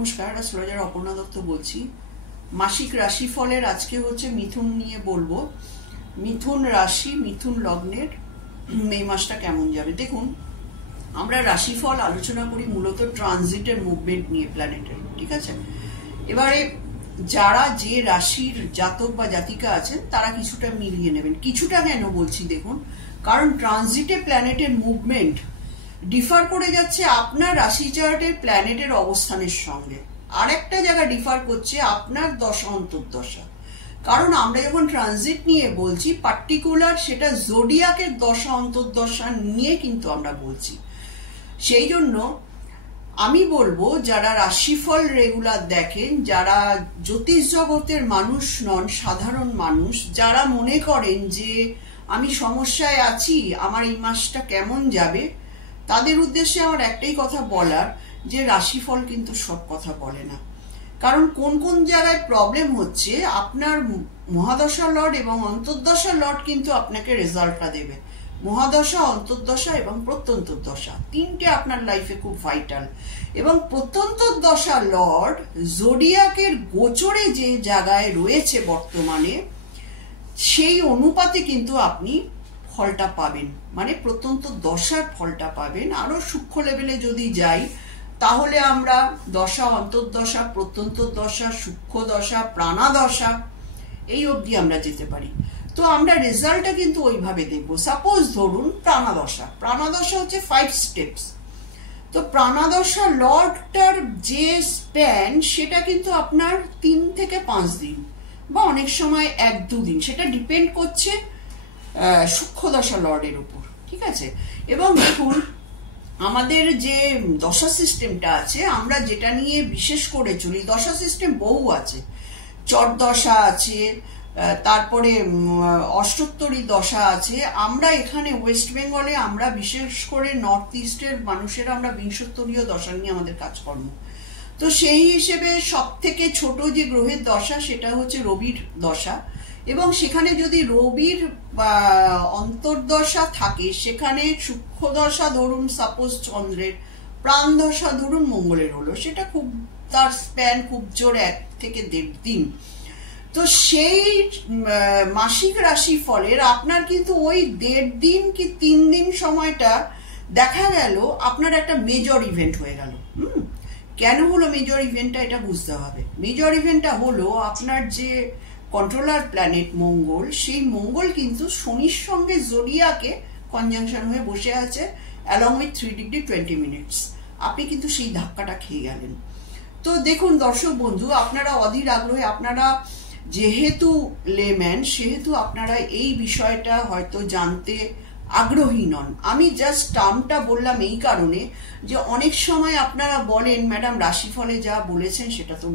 নমস্কার, অ্যাস্ট্রোলজার অপর্ণা দত্ত বলছি। মাসিক রাশিফলের আজকে হচ্ছে মিথুন নিয়ে বলবো। মিথুন রাশি, মিথুন লগ্নের মে মাসটা কেমন যাবে। দেখুন, আমরা রাশিফল আলোচনা করি মূলত ট্রানজিটের মুভমেন্ট নিয়ে, প্ল্যানেটের, ঠিক আছে। এবারে যারা যে রাশির জাতক বা জাতিকা আছেন তারা কিছুটা মিলিয়ে নেবেন। কিছুটা কেন বলছি দেখুন, কারণ ট্রানজিটে প্ল্যানেটের মুভমেন্ট ডিফার করে যাচ্ছে আপনার রাশি চার্টের প্ল্যানেটের অবস্থানের সঙ্গে। আর একটা জায়গা ডিফার করছে আপনার দশা অন্তর্দশা। কারণ আমরা যখন ট্রানজিট নিয়ে বলছি পার্টিকুলার সেটা জোডিয়াকের দশা অন্তর্দশা নিয়ে কিন্তু আমরা বলছি। সেই জন্য আমি বলবো যারা রাশিফল রেগুলার দেখেন, যারা জ্যোতিষ জগতের মানুষ নন, সাধারণ মানুষ, যারা মনে করেন যে আমি সমস্যায় আছি, আমার এই মাসটা কেমন যাবে, তাদের উদ্দেশ্যে আমার একটাই কথা বলার, যে রাশিফল কিন্তু সব কথা বলে না। কারণ কোন কোন জায়গায় প্রবলেম হচ্ছে আপনার মহাদশা লর্ড এবং অন্তর্দশা লর্ড কিন্তু আপনাকে রেজাল্টটা দেবে। মহাদশা, অন্তর্দশা এবং প্রত্যন্তর্দশা তিনটে আপনার লাইফে খুব ভাইটাল। এবং প্রত্যন্তর্দশা লর্ড জোডিয়াকের গোচরে যে জায়গায় রয়েছে বর্তমানে, সেই অনুপাতে কিন্তু আপনি ফলটা পাবেন, মানে প্রত্যন্ত দশার ফলটা পাবেন। আরো সূক্ষ্ম লেভেলে যদি যাই তাহলে আমরা দশা, অন্তর্দশা, প্রত্যন্ত দশা, সূক্ষ্ম দশা, প্রাণাদশা, এই অবধি আমরা যেতে পারি। তো আমরা রেজাল্টটা কিন্তু ওইভাবে দেখবো। সাপোজ ধরুন প্রাণাদশা হচ্ছে 5 স্টেপস। তো প্রাণাদশা লর্ডটার যে স্প্যান সেটা কিন্তু আপনার 3 থেকে 5 দিন বা অনেক সময় 1-2 দিন, সেটা ডিপেন্ড করছে সূক্ষ্ম দশা লর্ডের উপর, ঠিক আছে। এবং দেখুন, আমাদের যে দশা সিস্টেমটা আছে, আমরা যেটা নিয়ে বিশেষ করে চলি, দশা সিস্টেম বহু আছে। চট দশা আছে, তারপরে অষ্টোত্তরী দশা আছে। আমরা এখানে ওয়েস্ট বেঙ্গলে আমরা বিশেষ করে নর্থ ইস্টের মানুষেরা আমরা বিংশোত্তরীয় দশা নিয়ে আমাদের কাজকর্ম। তো সেই হিসেবে সব থেকে ছোট যে গ্রহের দশা সেটা হচ্ছে রবির দশা। এবং সেখানে যদি রবির অন্তর্দশা থাকে, সেখানে সূক্ষ্ম দশা ধরুন সাপোজ চন্দ্রের, প্রাণ দশা ধরুন মঙ্গলের হলো, সেটা খুব তার স্প্যান খুব জোর 1 থেকে 1.5 দিন। তো সেই মাসিক রাশি ফলের আপনার কিন্তু ওই 1.5 দিন কি 3 দিন সময়টা দেখা গেল আপনার একটা মেজর ইভেন্ট হয়ে গেল। কেন হলো মেজর ইভেন্টটা, এটা বুঝতে হবে। মেজর ইভেন্টটা হলো আপনার যে কন্ট্রোলার প্ল্যানেট মঙ্গল, সেই মঙ্গল কিন্তু শনির সঙ্গে জোডিয়াকে কনজাংশন হয়ে বসে আছে অ্যালং উইথ 3 ডিগ্রি 20 মিনিটস। আপনি কিন্তু সেই ধাক্কাটা খেয়ে গেলেন। তো দেখুন দর্শক বন্ধু, আপনারা অধীর আগ্রহে, আপনারা যেহেতু লেম্যান সেহেতু আপনারা এই বিষয়টা হয়তো জানতে আগ্রহী নন। আমি জাস্ট টার্মটা বললাম এই কারণে যে অনেক সময় আপনারা বলেন ম্যাডাম রাশিফলে যা বলেছেন সেটা তো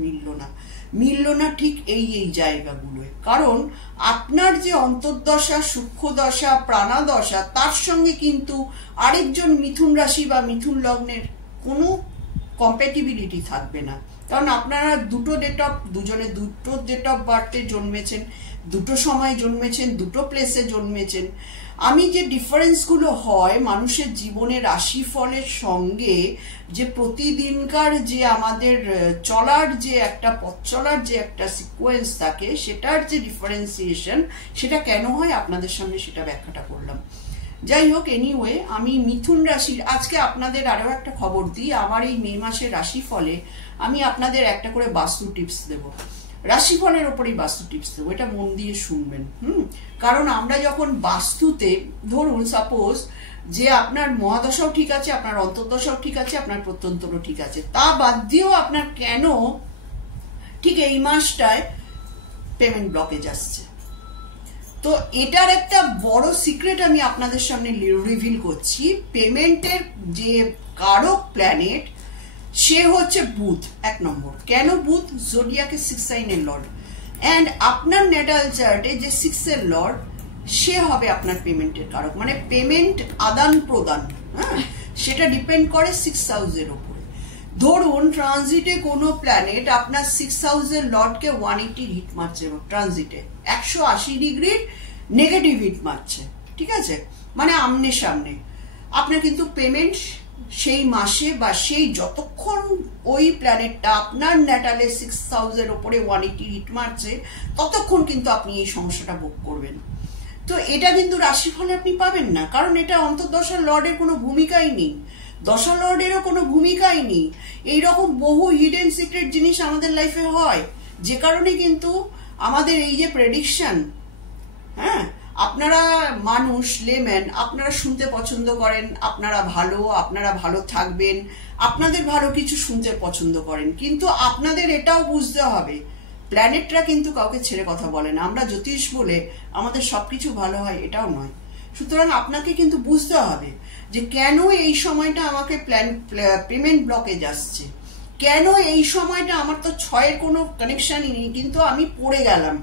মিলল না ঠিক এই জায়গাগুলোয়। কারণ আপনার যে অন্তর্দশা, সূক্ষ্ম দশা, প্রাণাদশা, তার সঙ্গে কিন্তু আরেকজন মিথুন রাশি বা মিথুন লগ্নের কোনো কম্প্যাটিবিলিটি থাকবে না। কারণ আপনারা দুজনে দুটো ডেট অফ বার্থে জন্মেছেন, দুটো সময় জন্মেছেন, দুটো প্লেসে জন্মেছেন। আমি যে ডিফারেন্সগুলো হয় মানুষের জীবনে রাশিফলের সঙ্গে, যে প্রতিদিনকার যে আমাদের চলার যে একটা পথ চলার যে একটা সিকোয়েন্স থাকে, সেটার যে ডিফারেন্সিয়েশন, সেটা কেন হয় আপনাদের সামনে সেটা ব্যাখ্যাটা করলাম। যাই হোক, এনিওয়ে, আমি মিথুন রাশির আজকে আপনাদের আরো একটা খবর দিই। আমার এই মে মাসের রাশিফলে আমি আপনাদের একটা করে বাস্তু টিপস দেবো। রাশিফলের ওপরেই বাস্তু টিপস দেবো, এটা মন দিয়ে শুনবেন। কারণ আমরা যখন বাস্তুতে ধরুন সাপোজ যে আপনার মহাদশাও ঠিক আছে, আপনার অন্তর্দশাও ঠিক আছে, আপনার প্রত্যন্তরও ঠিক আছে, তা বাদ দিয়েও আপনার কেন ঠিক এই মাসটায় পেমেন্ট ব্লকেজ আসছে। তো এটার একটা বড় সিক্রেট আমি আপনাদের সামনে রিভিল করছি। পেমেন্টের যে কারক প্ল্যানেট সে হচ্ছে বুধ, 1 নম্বর। কেন বুধ? জোডিয়াকে 6 সাইনের লর্ড, অ্যান্ড আপনার নেটাল চার্টে যে 6 এর লর্ড সে হবে আপনার পেমেন্টের কারক। মানে পেমেন্ট আদান প্রদান, সেটা ডিপেন্ড করে 6 হাউসের উপরে। ধরুন ট্রানজিটে কোনো প্ল্যানেট আপনার 6 হাউসের লর্ডকে 180 হিট মারছে, ট্রানজিটে 180 ডিগ্রির নেগেটিভ হিট মারছে, ঠিক আছে, মানে আমনে সামনে, আপনার কিন্তু পেমেন্ট সেই মাসে বা সেই যতক্ষণ ওই প্ল্যানেটটা আপনার ন্যাটালে 6000 ওপরে 180 হিট মারছে, ততক্ষণ কিন্তু আপনি এই সমস্যাটা ভোগ করবেন। তো এটা কিন্তু রাশিফলে আপনি পাবেন না, কারণ এটা অন্তর্দশার লর্ডের কোনো ভূমিকাই নেই, দশা লর্ডেরও কোনো ভূমিকাই নেই। এইরকম বহু হিডেন সিক্রেট জিনিস আমাদের লাইফে হয়, যে কারণে কিন্তু আমাদের এই যে প্রেডিকশন, হ্যাঁ, আপনারা মানুষ লেম্যান, আপনারা শুনতে পছন্দ করেন আপনারা ভালো থাকবেন, আপনাদের ভালো কিছু শুনতে পছন্দ করেন, কিন্তু আপনাদের এটাও বুঝতে হবে প্ল্যানেটরা কিন্তু কাউকে ছেড়ে কথা বলে না। আমরা জ্যোতিষ বলে আমাদের সবকিছু ভালো হয় এটাও নয়। সুতরাং আপনাকে কিন্তু বুঝতে হবে যে কেন এই সময়টা আমাকে পেমেন্ট ব্লকেজ আসছে, কেন এই সময়টা আমার তো 6-এর কোনো কানেকশনই নেই, কিন্তু আমি পড়ে গেলাম,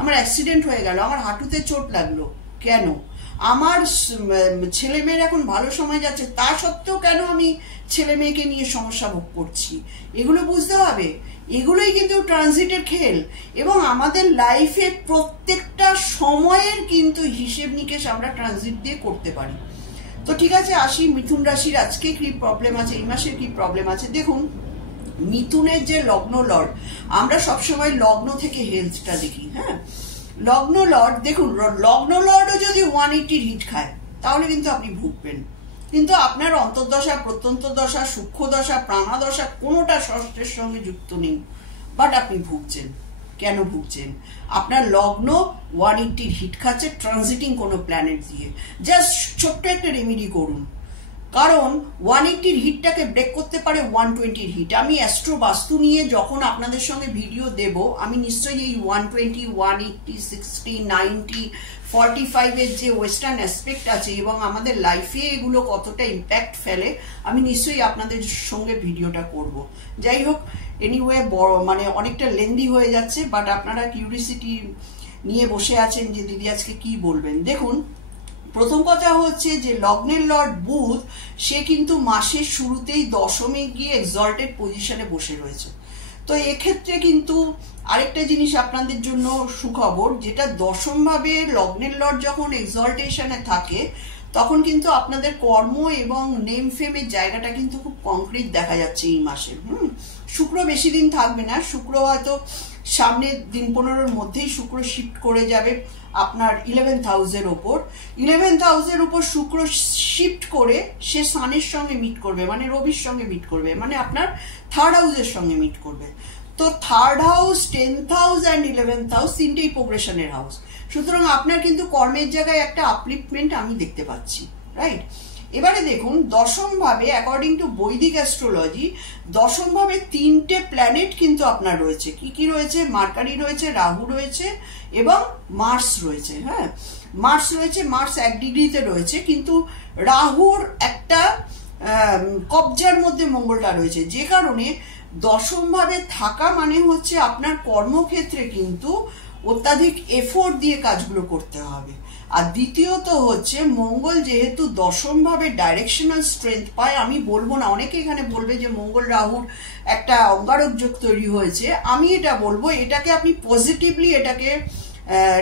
আমার অ্যাক্সিডেন্ট হয়ে গেল, আমার হাঁটুতে চোট লাগলো, কেন আমার ছেলে মেয়ের এখন ভালো সময় যাচ্ছে, তা সত্ত্বেও কেন আমি ছেলে মেয়েকে নিয়ে সমস্যা ভোগ করছি, এগুলো বুঝতে হবে। এগুলোই কিন্তু ট্রানজিটের খেল, এবং আমাদের লাইফে প্রত্যেকটা সময়ের কিন্তু হিসেব নিকেশ আমরা ট্রানজিট দিয়ে করতে পারি। তো ঠিক আছে, আসি মিথুন রাশির আজকে কি প্রবলেম আছে, এই মাসের কি প্রবলেম আছে। দেখুন, মিথুনের যে লগ্ন লর্ড, আমরা সবসময় লগ্ন থেকে হেলথটা দেখি, হ্যাঁ, লগ্ন লর্ড, দেখুন লগ্ন লর্ডও যদি 180 হিট খায় তাহলে কিন্তু আপনি ভুগবেন, কিন্তু আপনার অন্তর্দশা, প্রত্যন্ত দশা, সূক্ষ্ম দশা, প্রাণাদশা কোনোটা ষষ্ঠের সঙ্গে যুক্ত নেই, বাট আপনি ভুগছেন। কেন ভুগছেন? আপনার লগ্ন 180 হিট খাচ্ছে ট্রানজিটিং কোনো প্ল্যানেট দিয়ে। জাস্ট ছোট্ট একটা রেমেডি করুন, কারণ 180 হিটটাকে ব্রেক করতে পারে 120 হিট। আমি অ্যাস্ট্রো বাস্তু নিয়ে যখন আপনাদের সঙ্গে ভিডিও দেব, আমি নিশ্চয়ই এই 120, 180, 60, 90, 45-এর যে ওয়েস্টার্ন অ্যাসপেক্ট আছে এবং আমাদের লাইফে এগুলো কতটা ইম্প্যাক্ট ফেলে, আমি নিশ্চয়ই আপনাদের সঙ্গে ভিডিওটা করব। যাই হোক, এনিওয়ে মানে অনেকটা লেন্দি হয়ে যাচ্ছে, বাট আপনারা কিউরিসিটি নিয়ে বসে আছেন যে দিদি আজকে কি বলবেন। দেখুন, প্রথম কথা হচ্ছে যে লগ্নের লর্ড বুধ, সে কিন্তু মাসের শুরুতেই দশমে গিয়ে এক্সল্টেড পজিশনে বসে রয়েছে। তো এক্ষেত্রে কিন্তু আরেকটা জিনিস আপনাদের জন্য সুখবর, যেটা দশম ভাবে লগ্নের লর্ড যখন এক্সল্টেশনে থাকে, তখন কিন্তু আপনাদের কর্ম এবং নেম ফেমের জায়গাটা কিন্তু খুব কংক্রিট দেখা যাচ্ছে এই মাসে। শুক্র বেশি দিন থাকবে না, শুক্র হয়তো সামনের দিন 15-এর মধ্যেই শুক্র শিফট করে যাবে আপনার 11th হাউসের ওপর। 11th হাউসের উপর শুক্র শিফট করে সে সানের সঙ্গে মিট করবে, মানে রবির সঙ্গে মিট করবে, মানে আপনার 3rd হাউসের সঙ্গে মিট করবে। তো 3rd house, 10th house and 11th house তিনটেই প্রোগ্রেশনের হাউস। সুতরাং আপনার কিন্তু কর্মের জায়গায় একটা আপলিফটমেন্ট আমি দেখতে পাচ্ছি, রাইট। এবারে দেখুন, দশম ভাবে অ্যাকর্ডিং টু বৈদিক অ্যাস্ট্রোলজি, দশম ভাবে 3টে প্ল্যানেট কিন্তু আপনার রয়েছে। কি কি রয়েছে? মার্কারি রয়েছে, রাহু রয়েছে এবং মার্স রয়েছে। হ্যাঁ, মার্স রয়েছে, মার্স 1 ডিগ্রিতে রয়েছে, কিন্তু রাহুর একটা কবজার মধ্যে মঙ্গলটা রয়েছে, যে কারণে দশম ভাবে থাকা মানে হচ্ছে আপনার কর্মক্ষেত্রে কিন্তু অত্যাধিক এফোর্ট দিয়ে কাজগুলো করতে হবে। আর দ্বিতীয়ত হচ্ছে মঙ্গল যেহেতু দশম ভাবে ডাইরেকশনাল স্ট্রেংথ পায়, আমি বলবো না, অনেকে এখানে বলবে যে মঙ্গল রাহুর একটা অঙ্গারক যোগ তৈরি হয়েছে, আমি এটা বলবো এটাকে আপনি পজিটিভলি এটাকে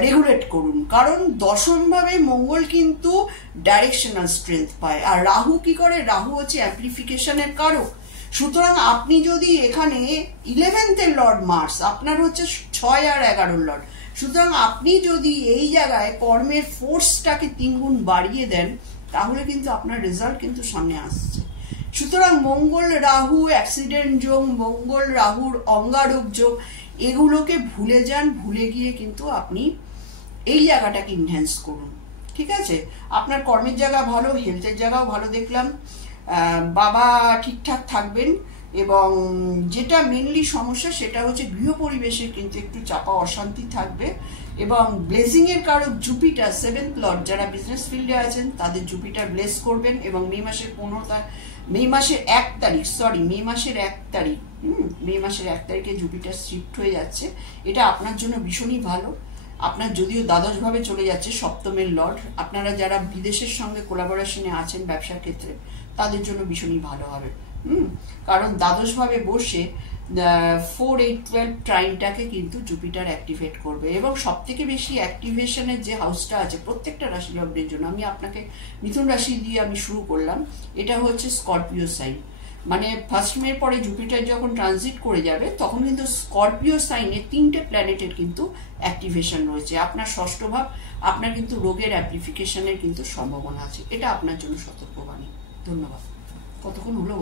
রেগুলেট করুন, কারণ দশম ভাবে মঙ্গল কিন্তু ডাইরেকশনাল স্ট্রেংথ পায়। আর রাহু কি করে? রাহু হচ্ছে অ্যাম্প্লিফিকেশনের কারক। সুতরাং আপনি যদি এখানে 11th-এর লর্ড মার্স, আপনার হচ্ছে 6 আর 11-র লর্ড, সুতরাং আপনি যদি এই জায়গায় কর্মের ফোর্সটাকে 3 গুণ বাড়িয়ে দেন, তাহলে কিন্তু আপনার রেজাল্ট কিন্তু সামনে আসছে। সুতরাং মঙ্গল রাহু অ্যাক্সিডেন্ট যোগ, মঙ্গল রাহুর অঙ্গারক যোগ, এগুলোকে ভুলে যান। ভুলে গিয়ে কিন্তু আপনি এই জায়গাটাকে ইনহ্যান্স করুন, ঠিক আছে? আপনার কর্মের জায়গা ভালো, হেলথের জায়গাও ভালো দেখলাম, বাবা ঠিকঠাক থাকবেন, এবং যেটা মেনলি সমস্যা সেটা হচ্ছে গৃহ পরিবেশের কিন্তু একটু চাপা অশান্তি থাকবে। এবং ব্লেসিং এর কারক জুপিটার 7th লর্ড, যারা বিজনেস ফিল্ডে আছেন তাদের জুপিটার ব্লেস করবেন। এবং মে মাসের 1 তারিখে জুপিটার শিফট হয়ে যাচ্ছে, এটা আপনার জন্য ভীষণই ভালো। আপনার যদিও দ্বাদশ ভাবে চলে যাচ্ছে, সপ্তমের লর্ড, আপনারা যারা বিদেশের সঙ্গে কোলাবোরেশনে আছেন ব্যবসার ক্ষেত্রে, তাদের জন্য ভীষণই ভালো হবে। কারণ দ্বাদশ ভাবে বসে 4, 8, 12 ট্রাইনটাকে কিন্তু জুপিটার অ্যাক্টিভেট করবে। এবং সব থেকে বেশি অ্যাক্টিভেশনের যে হাউসটা আছে প্রত্যেকটা রাশি লগ্নের জন্য, আমি আপনাকে মিথুন রাশি দিয়ে আমি শুরু করলাম, এটা হচ্ছে স্করপিও সাইন। মানে 1 মে পরে জুপিটার যখন ট্রানজিট করে যাবে তখন কিন্তু স্করপিও সাইনে 3টে প্ল্যানেটের কিন্তু অ্যাক্টিভেশন রয়েছে। আপনার ষষ্ঠ ভাব, আপনার কিন্তু রোগের অ্যাপ্লিফিকেশনের কিন্তু সম্ভাবনা আছে। এটা আপনার জন্য সতর্কবাণী। ধন্যবাদ। কতক্ষণ হলো?